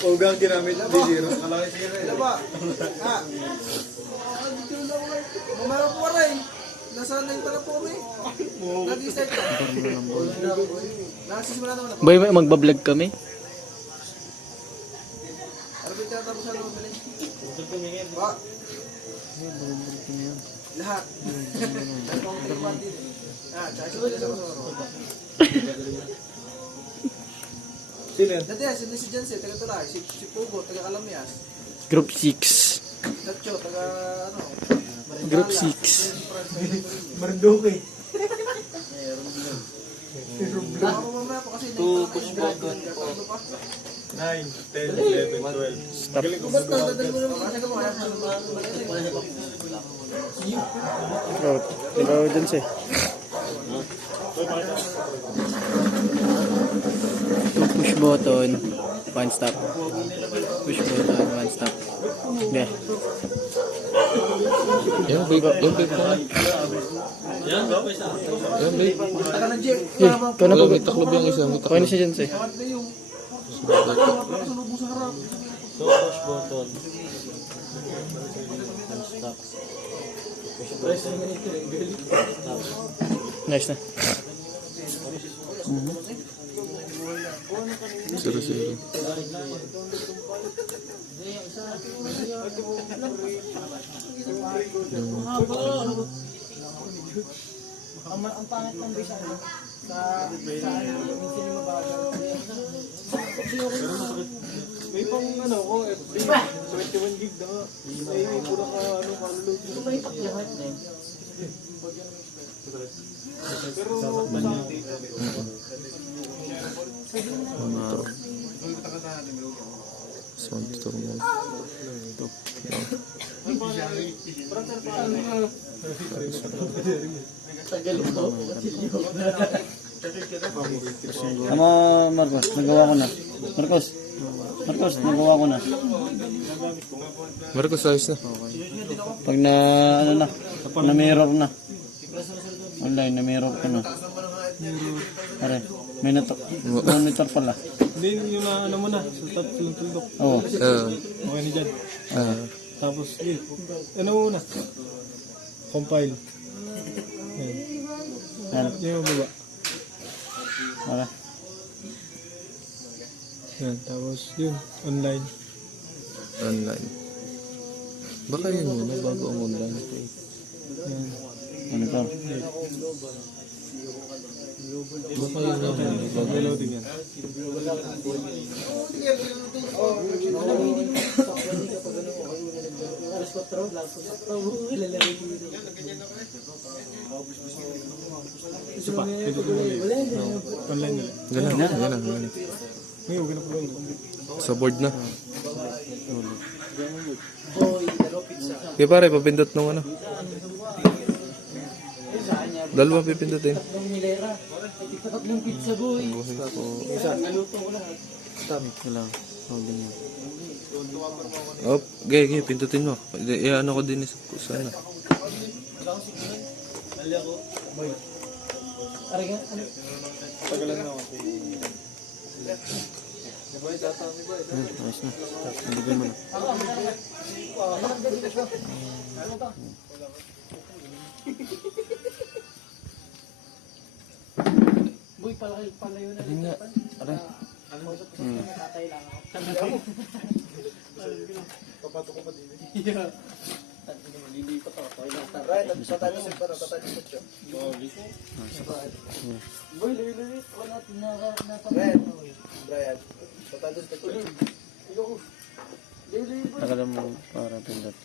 Ugang ginamit, di zero. Mamara po rin. Nasaan na yung pala po kami? Nag-start ka. Nakasimula naman ako. Boy, magbablog kami. Ano ba yung tinatapos sa naman galing? Ba? Lahat. Nag-counting party. Tsaka sila sa kasama. Sino yan? Dati, si Jansen, taga Tulay. Si Pugo, taga Kalamias. Group 6. Tacho, taga ano? Group 6. Marinduque. Ako mamaya po kasi nag-graduate ka. Tatlo pa. 9, 10, 11, 12. Stop. Ba't nadadal mo naman? Kasi kung kaya Ikaw dyan siya. Push button, one stop. Push button, one stop. Okay. Yung vape ko. Yung vape. taga ng Jack. Ikaw na po. May taklob yung isa. May Okay na taklob. siya dyan siya. Papasalubong sa harap. Nice na. Zero. Ang pangit ng bisa sa minsan yung mabagal. May pang ano ko, FB, 21 gig na nga. Ay, pura ka ano, kalulog. Pero, Sound to mo. Tama, Marcos. Nagawa ko na. Marcos, nagawa ko na. Marcos, ayos na. Pag na, ano na, na mirror na. Online, na mirror ko na. Pare, may monitor pala. hindi yung ano mo na, sa top yung tuldok. Oo. Okay na dyan. Tapos, ano muna? Compile. Yan. Ano? Yung baba. Pare. Yan, tapos yun, online. Online. Baka yun muna bago ang online. Yan. Monitor. Baka yun muna bago. Reloading yan. Isa pa, pwede ko online nila. Ganun. Ngayon, huwag na po Sa board na. Kaya pare, papindot nung ano. Dalawa pipindutin. Buhay ko. Stop. Wala. Holding yan. Oh, gaya, pindutin mo. Ano ko din sa ano. Tagalan na ako. Nice na. Nabigay mo na. Boy, palayo na. Hindi nga. Aray. Papato ko pa din. Right, tatalisod pa, tatalisod siya. Boy, lilit. Wala nasa... Brian, tatalisod siya. Nakala mo para pindot.